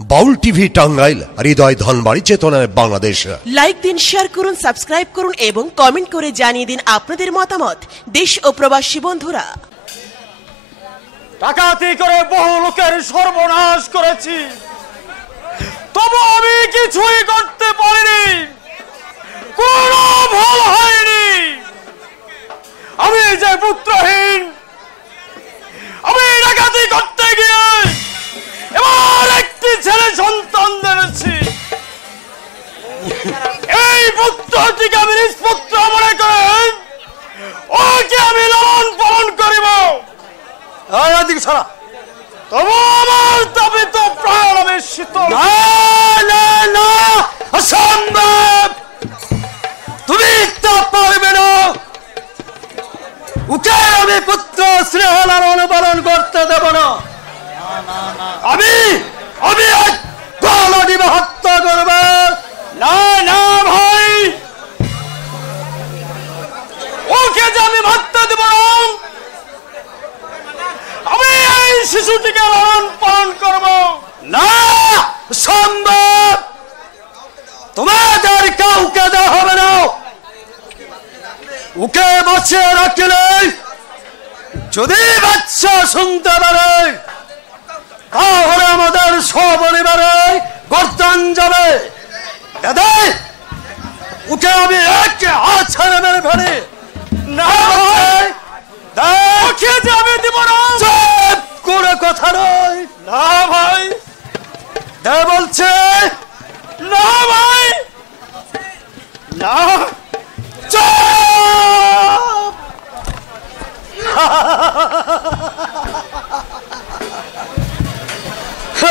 বাউল TV Tangail হৃদয় ধনবাড়ি চেতনায় Bangladesh. Like দিন share করুন সাবস্ক্রাইব করুন এবং কমেন্ট করে জানিয়ে দিন আপনাদের মতামত। দেশ ও প্রবাসী বন্ধুরা। ডাকাতি করে বহু লোকের সর্বনাশ করেছি। তবু আমি কিছুই করতে পারিনি। কোনো ভুল হয়নি। আমি যে পুত্রহীন আমি ডাকাতি করতে গিয়ে এবার একটি ছেলে সন্তান জেনেছি এই পুত্রটিকে আমি নিষ্পুত্র মনে করে ওকে আমি লালন পালন করিব। এদিকে ছাড়া তবু আমার দাবি তো প্রাণ আবেশিত। না না না অসম্ভব। তুমি তা পারবে না। আমি পুত্র স্নেহ লালন পালন করতে দেব না। আমি আমি আজ বালাডিবে হত্যা করব। না না ভাই। ওকে যে আমি ভাত্তা দেব আমি এই শিশুটিকে লালন পালন করব। না, সম্ভব। তোমাদের কাউকে দেওয়া হবে না। ওকে বাঁচিয়ে রাখলে যদি বাচ্চা শুনতে পারে তাহলে আমাদের সপরিবারে গর্দান যাবে। ওকে আমি এক হাত ছেড়ে মেরে ফেলি। না ওকে যাবে দিব না। কথা নয় না ভাই বলছে। না ভাই, না।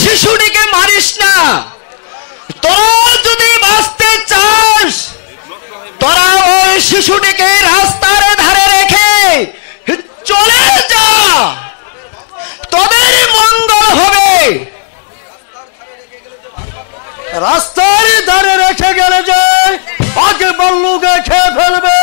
শিশুটিকে মারিস না। তোরা যদি বাঁচতে চাস তোরা ওই শিশুটিকে রাস্তার ধারে রেখে চলে যা। তোদের মঙ্গল হবে। রাস্তার ধারে রেখে গেলে যে আগে বল্লুকে খেয়ে ফেলবে।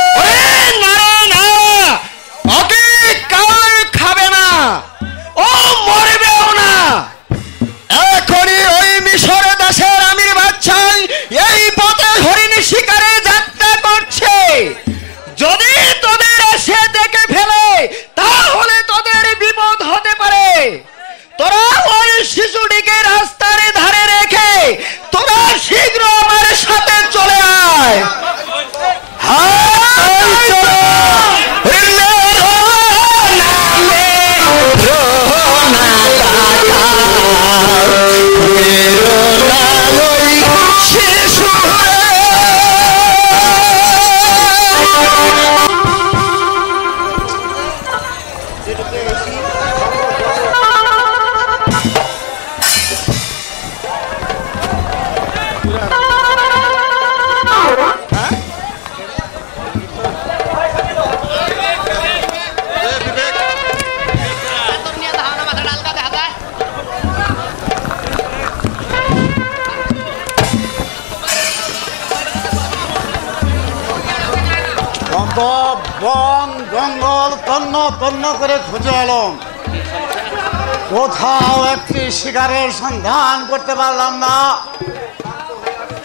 কোথাও একটি শিকারের সন্ধান করতে পারলাম না।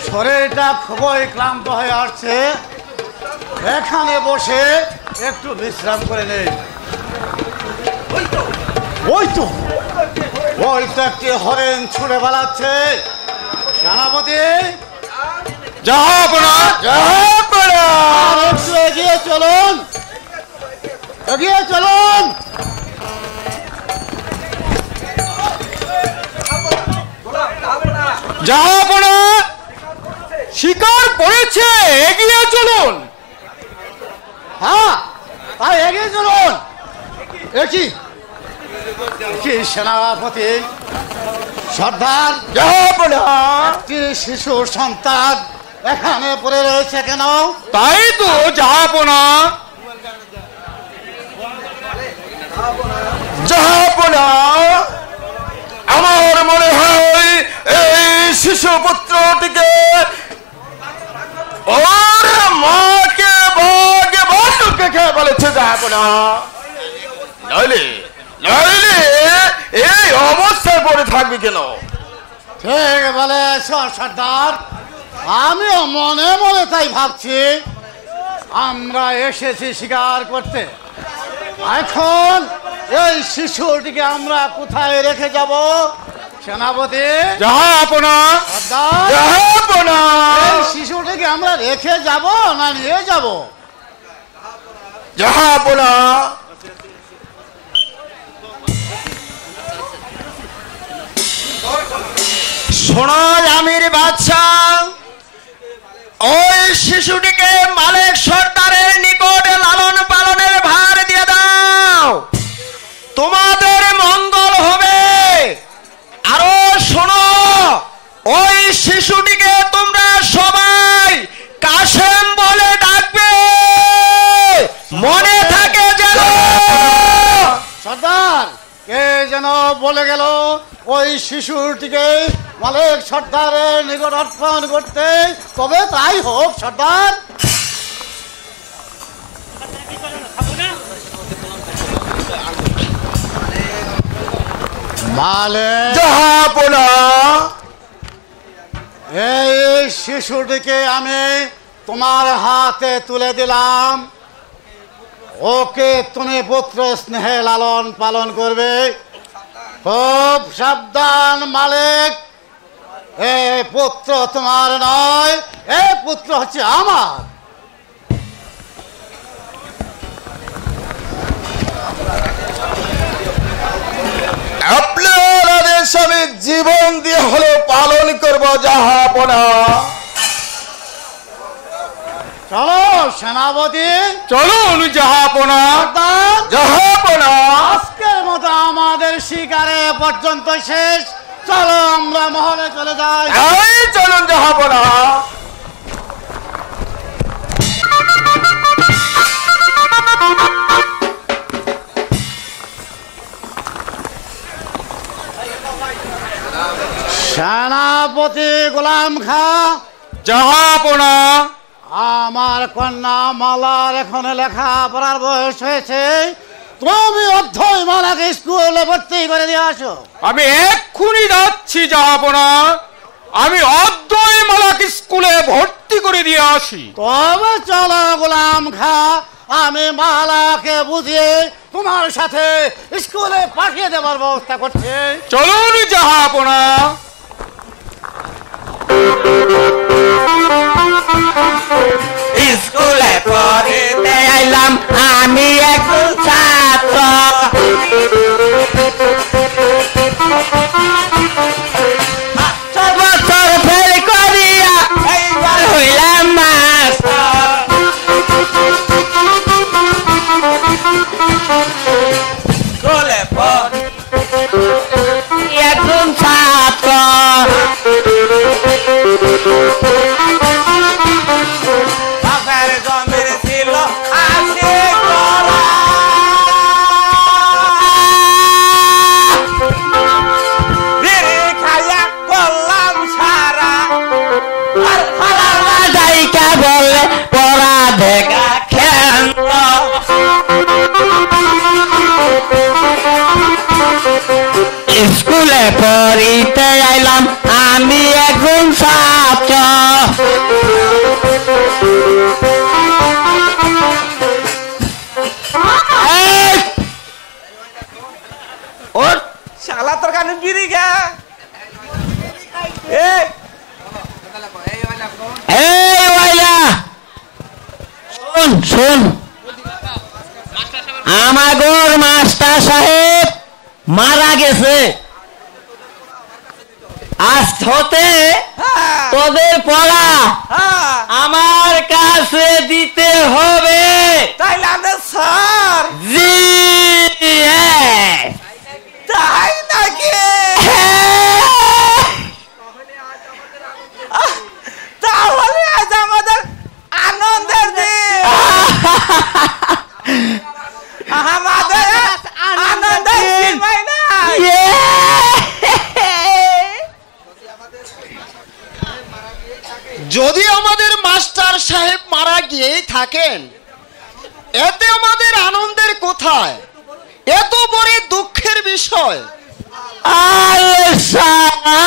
শরীরটা খুবই ক্লান্ত হয়ে আসছে। এখানে বসে একটু বিশ্রাম করে নেই। ওই তো ওই তো একটি হরেন ছুড়ে বেড়াচ্ছে। সেনাপতি? এগিয়ে চলুন। এগিয়ে চলুন। জাহাপনা শিকার পড়েছে, এগিয়ে চলুন। হ্যাঁ তাই এগিয়ে চলুন। একই কি? সেনাপতি? সর্দার? একটি শিশু সন্তান এখানে পড়ে রয়েছে কেন? তাই তো জাহাপনা জাহাপনা আমার মনে হয় এই শিশু পুত্রটিকে ওর মাকে বাগে বান্ধবকে খেয়ে বলেছে জাহাপনা নইলে নইলে এই অবস্থায় পড়ে থাকবে কেন? ঠিক বলে সর্দার। আমিও মনে মনে তাই ভাবছি। আমরা এসেছি শিকার করতে। এখন এই শিশুটিকে আমরা কোথায় রেখে যাব? সেনাপতি? সর্দার? এই শিশুটিকে আমরা রেখে যাব না নিয়ে যাব? শোনো আমির বাদশা ওই শিশুটিকে মালিক সর্দারের যেন বলে গেল ওই শিশুটিকে মালিক সর্দারের নিকট অর্পণ করতে। তবে তাই হোক সর্দার। এই শিশুটিকে আমি তোমার হাতে তুলে দিলাম। ওকে তুমি পুত্র স্নেহে লালন পালন করবে। খুব সাবধান মালিক। এ পুত্র তোমার নয় এ পুত্র হচ্ছে আমার। আপনার আদেশ আমি জীবন দিয়ে হলো পালন করব জাহাপনা চলো সেনাপতি। চলুন জাহাপনা সর্দার, মতো আমাদের শিকারে পর্যন্ত শেষ। চলো আমরা মহলে চলে যাই। চলুন জাহাপনা সেনাপতি গোলাম খা জাহাপনা আমার কন্যা মালার এখন লেখাপড়ার বয়স হয়েছে। তুমি অধ্যয় মালাকে স্কুলে ভর্তি করে দিয়ে আসো। আমি এক্ষুনি যাচ্ছি জাহাপনা আমি অদ্বয় মালাক স্কুলে ভর্তি করে দিয়ে আসি। তবে চলো গোলাম খা আমি মালাকে বুঝিয়ে তোমার সাথে স্কুলে পাঠিয়ে দেওয়ার ব্যবস্থা করছি। চলুন জাহাপনা স্কুলে পড়িতে পড়িতে আইলাম আমি একজন ছাত্র এই, ওর শালা তোর কানে বিড়ি গা এ! এই ওয়াইলা শোন শোন। আমাগর মাস্টার সাহেব মারা গেছে। আজ হতে তোদের পড়া হ্যাঁ। আমার কাছে দিতে হবে। তাইলে আমরা স্যার জি হ্যাঁ। তাই নাকি তাহলে আজ আমাদের আনন্দের দিন আমাদের আনন্দের সীমাই নাই যদি আমাদের মাস্টার সাহেব মারা গিয়েই থাকেন এতে আমাদের আনন্দের কোথায় এত বড় দুঃখের বিষয় আরে সারা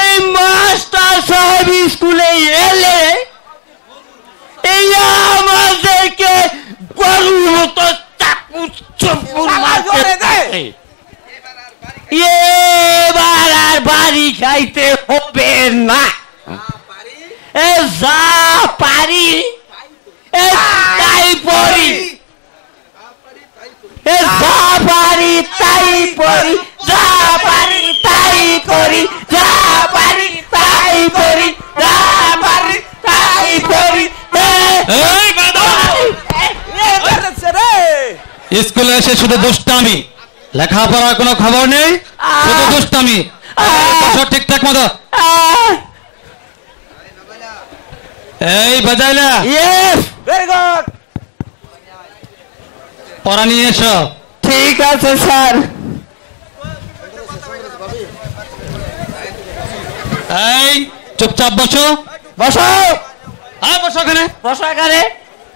এই মাস্টার সাহেব স্কুলে এলে এই আমাদেরকে গরুর মতো চাকু চপুর এবার আর বাড়ি খাইতে হবে না। এ যা পারি তাই পড়ি যা পারি তাই পড়ি যা পারি তাই করি যা পারি তাই করি যা পারি তাই করি স্কুলে এসে শুধু দুষ্টামি। লেখাপড়ার কোনো খবর নেই? শুধু দুষ্টামি। ঠিকঠাক মতো। এই বাজাইলা ইয়েস ভেরি গুড পড়া নিয়ে এসো। ঠিক আছে স্যার। এই চুপচাপ বসো। বসো। হ্যাঁ বসো ওখানে বসো এখানে।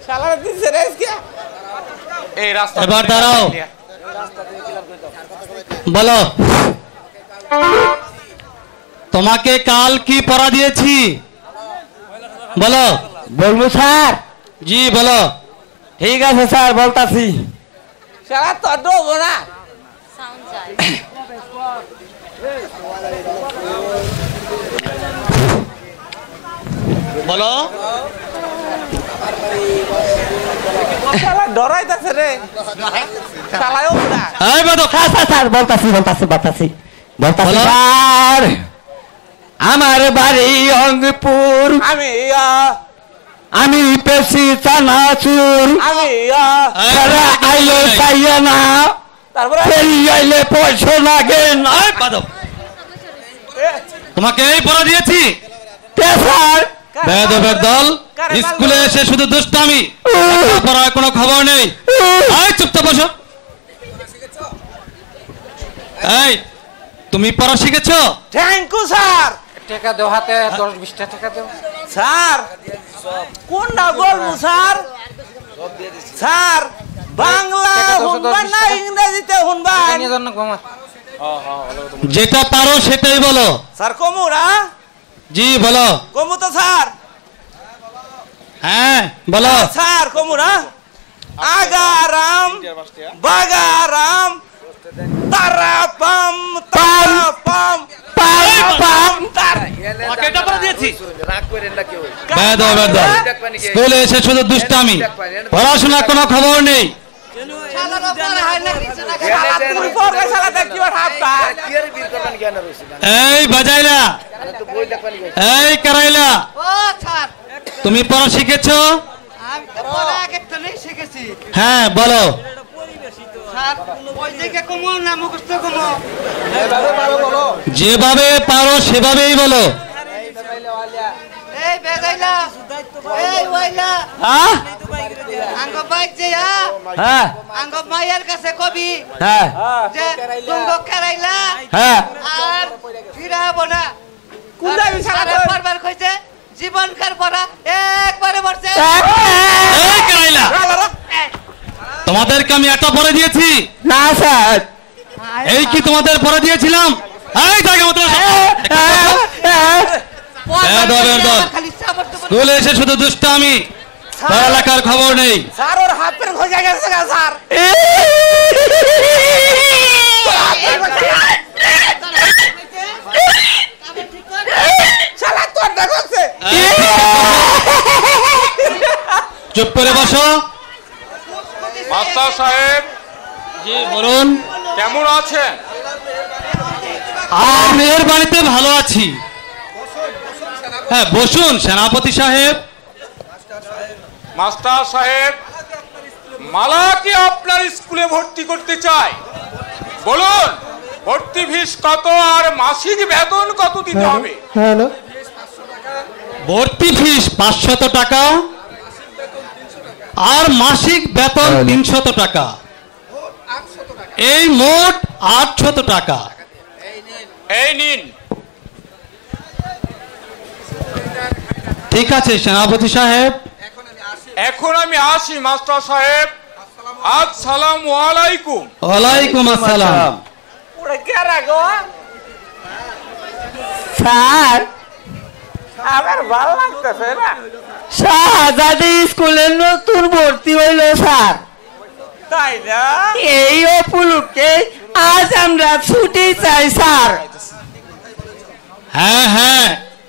শালা দিছে রে আজকে। এই রাস্তা এবার দাঁড়াও। বলো। তোমাকে কাল কি পড়া দিয়েছি? বলো। বলব স্যার। জি বলো। ঠিক আছে স্যার বলতাছি। শালা তো ডোবো না। বলো। ডরাইতাছে রে। শালাও না এই বাদক স্যার স্যার বলতাছি বলতাছি বলতাছি। বলতাছি আমার বাড়ি অঙ্গপুর। আমি আমি পেশি চানাচুর আইলে চাইয়ে না। তারপরে? আইলে পয়সা লাগে না। তোমাকে এই পড়া দিয়েছি। বেদবের দল। স্কুলে এসে শুধু দুষ্টামি। পড়ার কোনো খবর নেই। চুপচাপ বসো। এই তুমি পড়া শিখেছো? Thank you sir. টাকা দাও হাতে দশ বিশটা টাকা দাও। স্যার কোনটা বলব স্যার? স্যার বাংলা শুনবেন না ইংরেজিতে আমার যেটা পারো সেটাই বলো। স্যার কমুরা জি বলো। কমু তো স্যার। হ্যাঁ বলো। স্যার কমুরা আগারাম বাগারাম তারা পাম তারা পাম স্কুলে এসে শুধু দুষ্টামি। পড়াশোনার কোনো খবর নেই। এই বাজাইলা। এই কারাইলা। তুমি পড়া শিখেছো? হ্যাঁ বলো। যেভাবে পারো সেভাবেই বলো। এই বেগাইলা এই ওইলা হ্যাঁ? আঙ্গ বাইক যে হা হ্যাঁ। কাছে কবি। হ্যাঁ। তুঙ্গ খেলাইলা হ্যাঁ। আর ফিরাবো না। কুন্দাবি শালা আরে তোর। বারবার কইছে জীবন কার পড়া একবারে মরছে। তোমাদেরকে আমি একটা পরে দিয়েছি? না স্যার। এই কি তোমাদের পরে দিয়েছিলাম? এই চাপড় চোপড় স্কুলে এসে শুধু দুষ্টামি। পড়ালেখার খবর নেই। স্যার ওর হাত পেন খোঁজা গেছে স্যার। শালা তোর দেখছে চুপ করে বসো। মাস্টার সাহেব জি বলুন। কেমন আছেন? আর মেয়ের বাড়িতে ভালো আছি। হ্যাঁ বসুন সেনাপতি সাহেব। মাস্টার সাহেব মালাকে আপনার স্কুলে ভর্তি করতে চাই বলুন ভর্তি ফিস কত আর মাসিক বেতন কত দিতে হবে? ভর্তি ফিস পাঁচশত টাকা। আর মাসিক বেতন তিনশত টাকা। এই মোট আটশত টাকা। এই নিন। ঠিক আছে সেনাপতি সাহেব। এখন আমি আসি মাস্টার সাহেব। আসসালামু আলাইকুম। ওয়ালাইকুম আসসালাম। ওরে কেরা গো? স্যার আমার ভালো লাগতেছে না। শাহজাদি স্কুলে নতুন ভর্তি হইল স্যার। তাই না? এই উপলক্ষে আজ আমরা ছুটি চাই স্যার। হ্যাঁ হ্যাঁ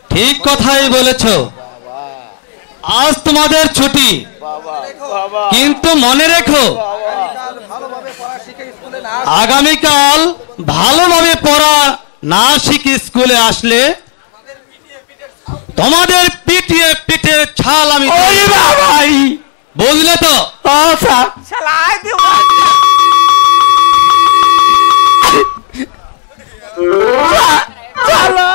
ঠিক কথাই বলেছ। আজ তোমাদের ছুটি। কিন্তু মনে রেখো আগামীকাল ভালোভাবে পড়া না শিখে স্কুলে আসলে তোমাদের পিটিয়ে পিটের ছাল আমি বুঝলে তো? আচ্ছা। চলো।